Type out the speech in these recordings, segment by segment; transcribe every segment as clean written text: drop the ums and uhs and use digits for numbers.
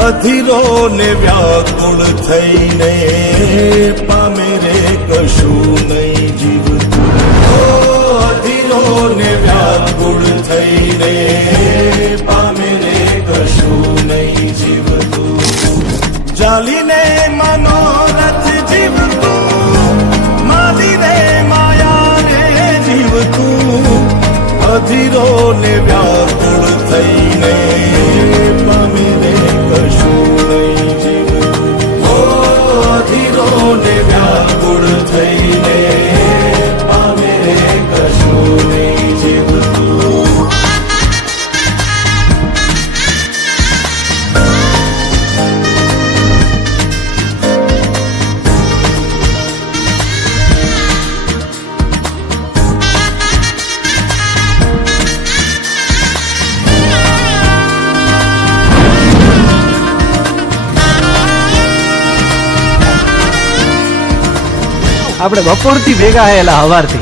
અધીરો ને વ્યાકુળ થઈને પામે રે કશું નહીં જીવતું. અધીરો ને વ્યાકુળ થઈને પામે રે કશું નહીં જીવતું. જાલીને મનોરથ જીવતું, માલીને માયા રે જીવતું. અધીરો ને વ્યાકુળ થઈને પામે રે કશું નહીં જીવતું. અધીરો ને વ્યાકુળ થઈને પામે રે કશું નહીં જીવતું. આપણે બપોરથી ભેગા હેલા હવારથી.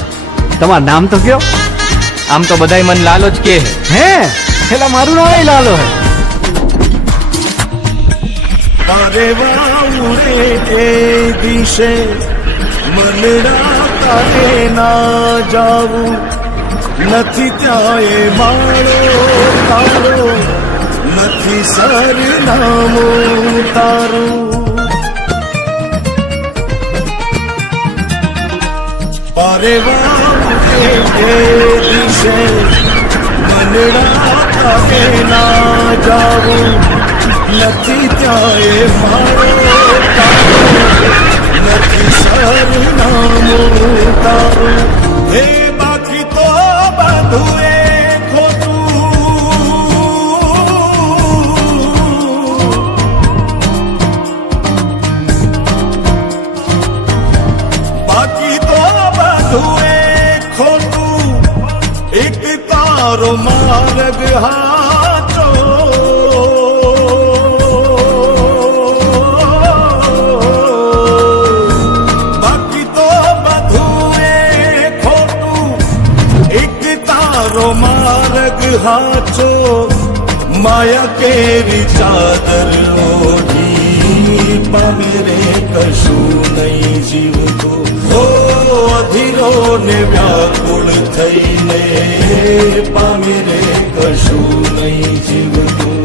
તમારું નામ તો કયો? આમ તો બધાય મન લાલો જ કે હે હેલા મારું નામ લાલો હે. મારે વાઉરે એ દિશે મનડા તારે ના જાવું. નથી ત્યાં એ માળો તારો, નથી સરનામું તારું. પારે વાઉરે એ દિશે મનડા તારે ના જાવું. નથી ત્યાં એ માળો તારો, નથી સરનામું તારું. હે બાકી તો બધું એ ખોટું. બાકી તો બધું એ ખોટું. એક તારો માર્ગ હાચો. માર્ગ હાચો માયા કેરી ચાદર ઓઢી પામે રે કશું નહીં જીવતું. અધીરો ને વ્યાકુળ થઈને પામે રે કશું નહીં જીવતું.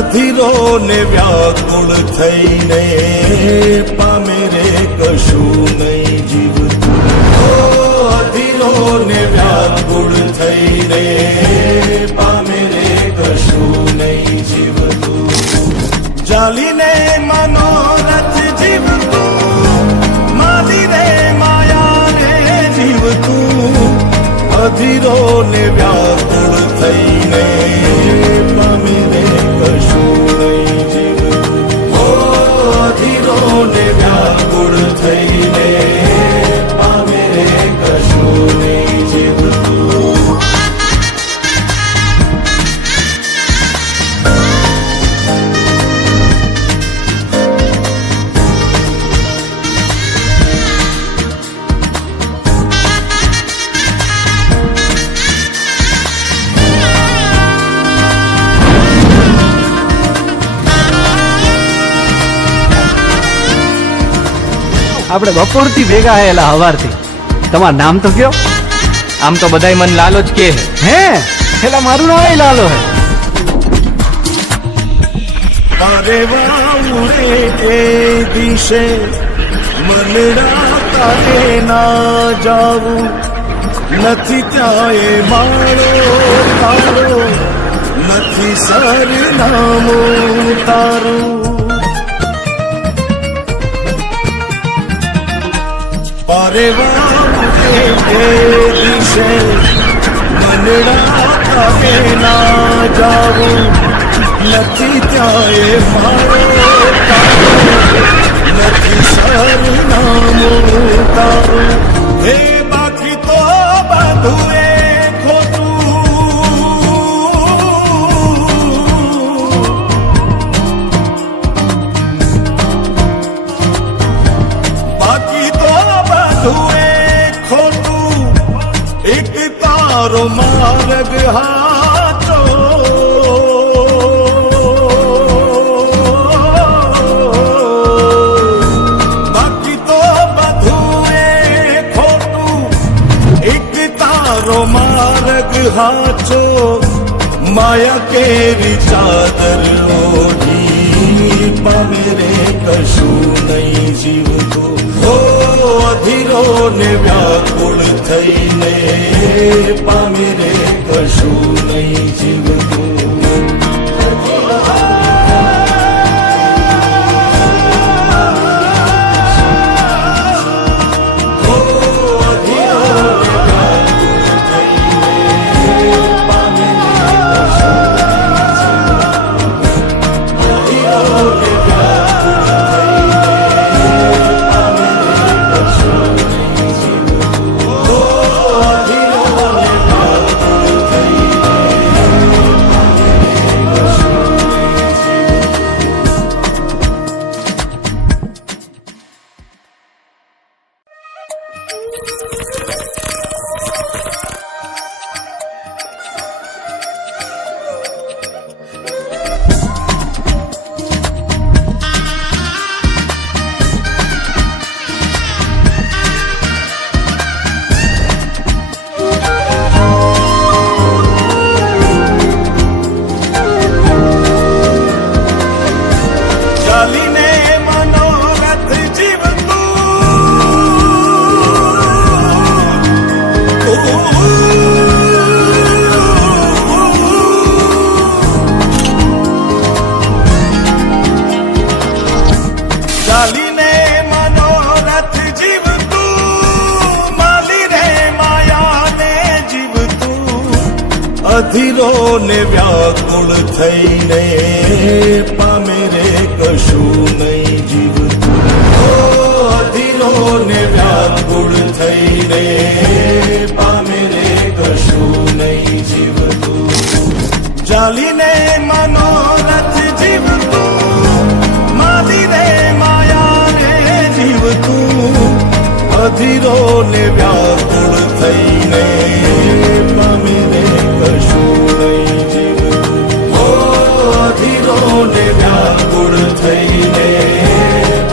અધીરો ને વ્યાકુળ થઈને પામે રે કશું નહીં જીવતું. અધીરો ને વ્યાકુળ થઈને પામે રે કશું નહીં જીવતું. ચાલીને મનોરથ જીવતું, માલીને માયાને જીવતું. અધીરો ને વ્યાકુળ થઈને પામે રે કશું નહીં જીવતું. અધીરો ને વ્યાકુળ થઈને પામે રે કશું નહીં જીવતું. આપણે બપોરથી ભેગા હેલા હવારથી. તમારું નામ તો કયો? આમ તો બધાય મન લાલો જ કે હે હેલા મારું નામ લાલો હે. પારેવા ઉડે એ દિશે મનડા તારે ના જાવું. નથી ત્યાં એ માળો તારો, નથી સરનામું તારું. પારેવા ઉડે એ દિશે મનડા તારે ના જાવું. નથી ત્યાં એ મારો તારો, નથી સરનામું તારું. હે બાકી તો બધું એ ખોટું. બાકી તો બધું એ ખોટું. એક તારો માર્ગ હાચો. માર્ગ હાચો માયા કેરી ચાદર ઓઢી પામે રે કશું નહીં જીવતું. અધીરો ને વ્યાકુળ થઈને પામે રે કશું નહીં જીવતું. અધીરો ને વ્યાકુળ થઈને પામે રે કશું નહીં જીવતું. અધીરો ને વ્યાકુળ થઈને પામે રે કશું નહીં જીવતું. ચાલીને મનોરથ જીવતું, માલીને માયાને જીવતું. અધીરો ને વ્યાકુળ થઈને પામે રે કશું નહીં જીવતું. અધીરો ને વ્યાકુળ થઈને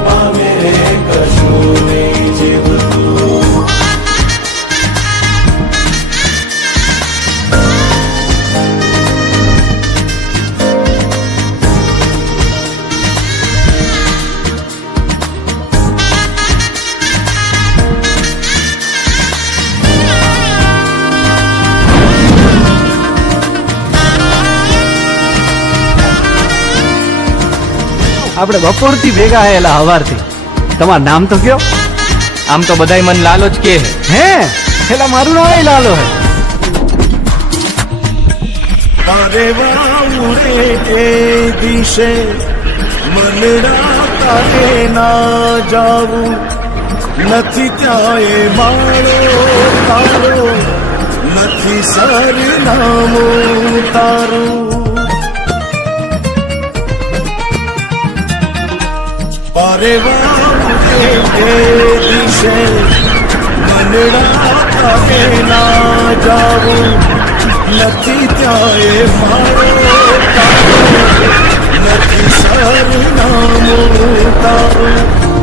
પામે રે કશું નહીં જીવતું. આપણે બપોરથી ભેગા હેલા હવારથી. તમારું નામ તો કયો? આમ તો બધાય મન લાલો જ કે હે હેલા મારું નામ લાલો હે. પારેવા ઉડે એ દિશે મનડા તારે ના જાવું, નથી ત્યાં એ માળો તારો, નથી સરનામું તારું. પારેવા ઉડે એ દિશે મનડા તારે ના જાવું, નથી ત્યાં એ મારો તારો, નથી સરનામું તારું.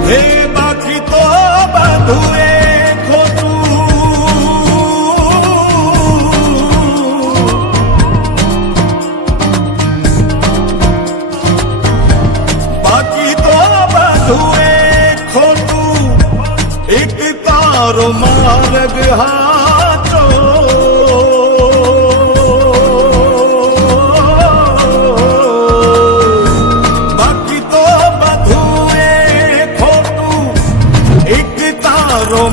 હે બાકી તો બધું એ ખોટું, બાકી તો બધું એ ખોટું, એક તારો માર્ગ હાચો.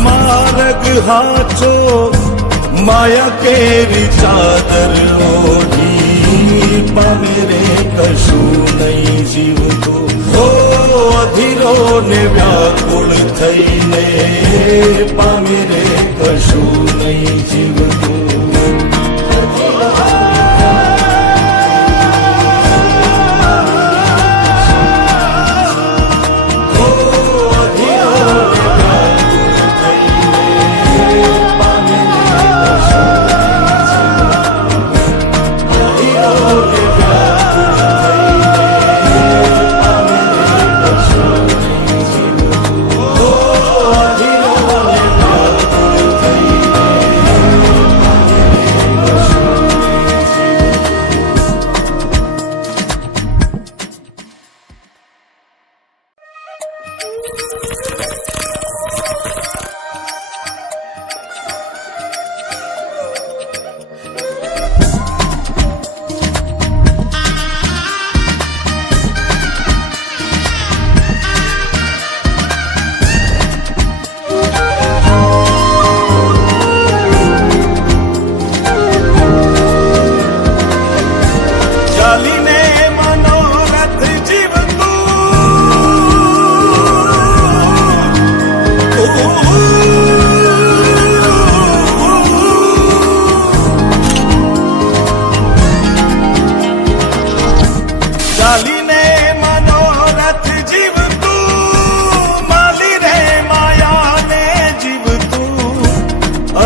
मार्ग हाचो माया केरी चादर ओढ़ी, पामेरे कशु नहीं जीवतो. हो अधीरो ने व्याकुल थईने, पामेरे कशु नहीं जीवतो.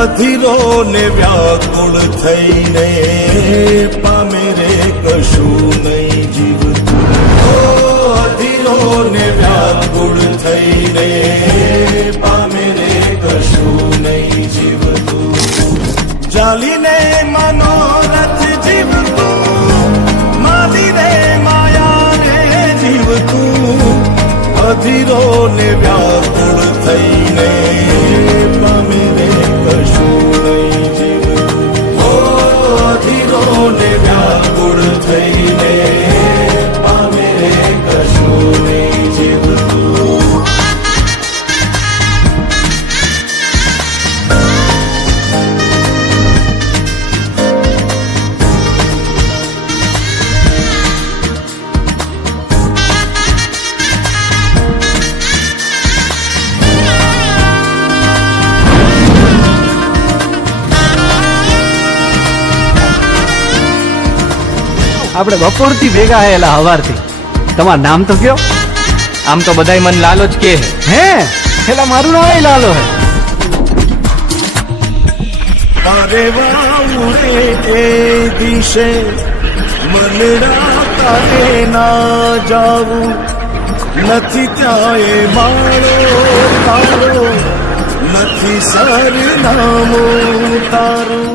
અધીરો ને વ્યાકુળ થઈને, પામેરે કશું નહીં જીવતું. અધીરો ને વ્યાકુળ થઈને, પામેરે કશું નહીં જીવતું. ચાલીને મનોરથ જીવતું, માલીને માયાને જીવતું. અધીરો ને વ્યાકુળ થઈને, પામેરે કશું નહીં જીવતું. અધીરો ને વ્યાકુળ થઈને, પામેરે કશું નહીં જીવતું. આપણે બપોરથી ભેગા હેલા હવારથી. તમારું નામ તો કયો? આમ તો બધાય મન લાલો જ કે હે હેલા મારું નામ લાલો હે. પારેવા ઉડે એ દિશે મનડા તારે ના જાવું, નથી ત્યાં એ માળો તારો, નથી સરનામું તારું.